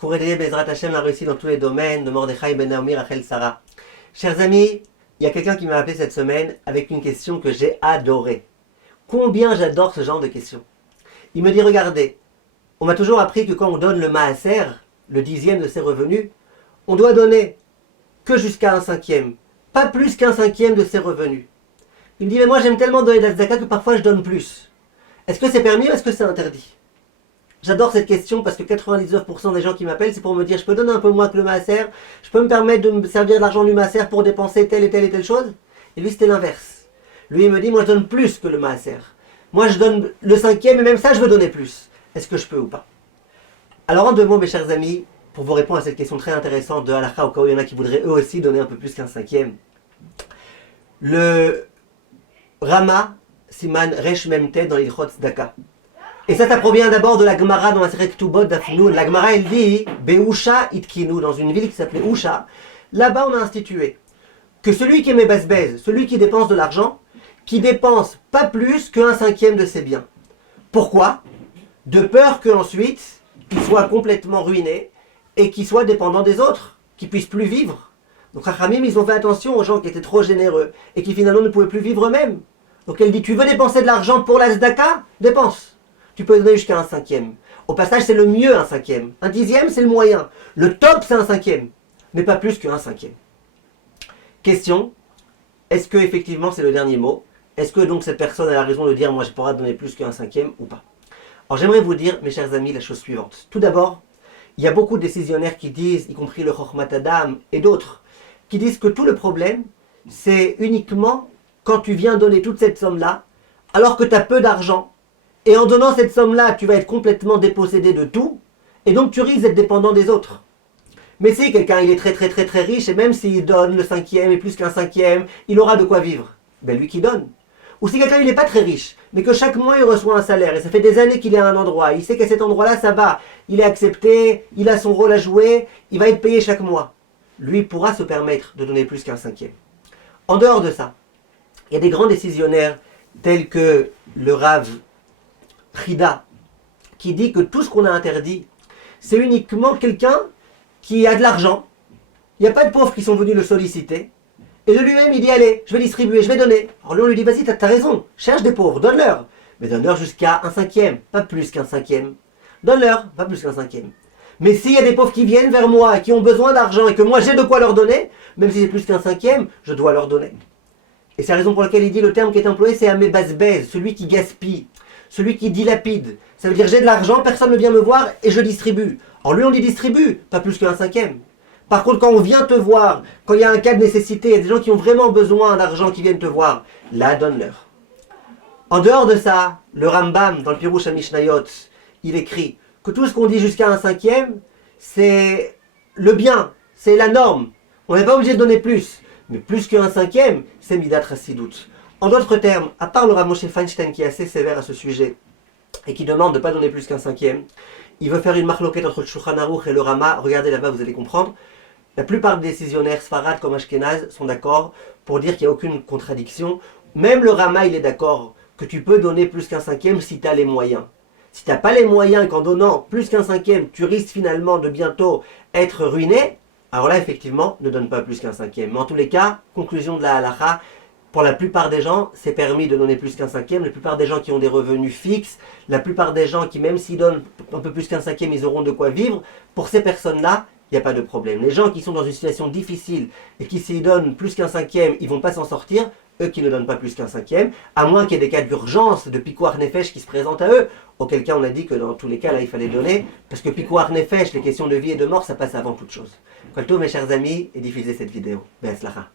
Kourédé Bezrat Hashem a réussi dans tous les domaines, de Mordechai Ben Naomi, Rachel Sarah. Chers amis, il y a quelqu'un qui m'a appelé cette semaine avec une question que j'ai adorée. Combien j'adore ce genre de questions. Il me dit, regardez, on m'a toujours appris que quand on donne le maaser, le 10e de ses revenus, on doit donner que jusqu'à un 5e, pas plus qu'un 5e de ses revenus. Il me dit, mais moi j'aime tellement donner de la tzedaka que parfois je donne plus. Est-ce que c'est permis ou est-ce que c'est interdit? J'adore cette question parce que 99% des gens qui m'appellent, c'est pour me dire, je peux donner un peu moins que le maaser, je peux me permettre de me servir de l'argent du maaser pour dépenser telle et telle chose. Et lui c'était l'inverse. Lui il me dit, moi je donne plus que le maaser. Moi je donne le 5e et même ça je veux donner plus. Est-ce que je peux ou pas? Alors en 2 mots mes chers amis, pour vous répondre à cette question très intéressante de halakha, au cas où il y en a qui voudraient eux aussi donner un peu plus qu'un 5e. Le Rama Siman Resh Memtet dans l'Ilchot Tzedaka. Et ça provient d'abord de la Gemara dans la série Ktubot d'Afnoun. La Gemara elle dit Beusha Itkinu, dans une ville qui s'appelait Usha. Là-bas on a institué que celui qui est mébazbez, celui qui dépense de l'argent, qui dépense pas plus qu'un 5e de ses biens. Pourquoi? De peur qu'ensuite il soit complètement ruiné et qu'il soit dépendant des autres, qu'il puisse plus vivre. Donc Chachamim, ils ont fait attention aux gens qui étaient trop généreux et qui finalement ne pouvaient plus vivre eux-mêmes. Donc elle dit, tu veux dépenser de l'argent pour la tzedaka? Dépense. Tu peux donner jusqu'à un 5e. Au passage, c'est le mieux un 5e. Un 10e, c'est le moyen. Le top, c'est un 5e. Mais pas plus qu'un 5e. Question, est-ce que effectivement c'est le dernier mot? Est-ce que donc cette personne a la raison de dire, moi je pourrais donner plus qu'un 5e ou pas? Alors j'aimerais vous dire, mes chers amis, la chose suivante. Tout d'abord, il y a beaucoup de décisionnaires qui disent, y compris le Chochmat Adam et d'autres, qui disent que tout le problème, c'est uniquement quand tu viens donner toute cette somme-là, alors que tu as peu d'argent, et en donnant cette somme-là, tu vas être complètement dépossédé de tout, et donc tu risques d'être dépendant des autres. Mais si quelqu'un il est très riche, et même s'il donne le 5e et plus qu'un 5e, il aura de quoi vivre. Ben lui qui donne. Ou si quelqu'un il n'est pas très riche, mais que chaque mois il reçoit un salaire, et ça fait des années qu'il est à un endroit, il sait qu'à cet endroit-là ça va, il est accepté, il a son rôle à jouer, il va être payé chaque mois. Lui pourra se permettre de donner plus qu'un 5e. En dehors de ça, il y a des grands décisionnaires tels que le Rav Chida, qui dit que tout ce qu'on a interdit, c'est uniquement quelqu'un qui a de l'argent. Il n'y a pas de pauvres qui sont venus le solliciter. Et de lui-même, il dit, allez, je vais distribuer, je vais donner. Alors lui, on lui dit, vas-y, t'as raison, cherche des pauvres, donne-leur. Mais donne-leur jusqu'à un 5e, pas plus qu'un 5e. Donne-leur, pas plus qu'un 5e. Mais s'il y a des pauvres qui viennent vers moi et qui ont besoin d'argent et que moi j'ai de quoi leur donner, même si c'est plus qu'un 5e, je dois leur donner. Et c'est la raison pour laquelle il dit le terme qui est employé, c'est amébazbez, celui qui gaspille, celui qui dilapide. Ça veut dire j'ai de l'argent, personne ne vient me voir et je distribue. Alors lui on dit distribue, pas plus qu'un 5e. Par contre quand on vient te voir, quand il y a un cas de nécessité, il y a des gens qui ont vraiment besoin d'argent qui viennent te voir, là donne-leur. En dehors de ça, le Rambam dans le Pirush HaMishnayot, il écrit que tout ce qu'on dit jusqu'à un 5e, c'est le bien, c'est la norme. On n'est pas obligé de donner plus. Mais plus qu'un 5e, c'est Midat Chassidut. En d'autres termes, à part le Rav Moshe Feinstein qui est assez sévère à ce sujet et qui demande de ne pas donner plus qu'un 5e, il veut faire une marloquette entre le Shulchan Aruch et le Rama. Regardez là-bas, vous allez comprendre. La plupart des décisionnaires Sfarad comme Ashkenaz sont d'accord pour dire qu'il n'y a aucune contradiction. Même le Rama, il est d'accord que tu peux donner plus qu'un 5e si tu as les moyens. Si tu n'as pas les moyens et qu'en donnant plus qu'un 5e, tu risques finalement de bientôt être ruiné, alors là, effectivement, ne donne pas plus qu'un 5e. Mais en tous les cas, conclusion de la halakha, pour la plupart des gens, c'est permis de donner plus qu'un 5e. La plupart des gens qui ont des revenus fixes, la plupart des gens qui, même s'ils donnent un peu plus qu'un 5e, ils auront de quoi vivre. Pour ces personnes-là, il n'y a pas de problème. Les gens qui sont dans une situation difficile et qui s'ils donnent plus qu'un 5e, ils ne vont pas s'en sortir, eux qui ne donnent pas plus qu'un 5e, à moins qu'il y ait des cas d'urgence, de Pikuach Nefesh qui se présentent à eux, auquel cas on a dit que dans tous les cas là il fallait donner, parce que Pikuach Nefesh, les questions de vie et de mort, ça passe avant toute chose. Kolto mes chers amis, et diffusez cette vidéo. Be'atzlacha.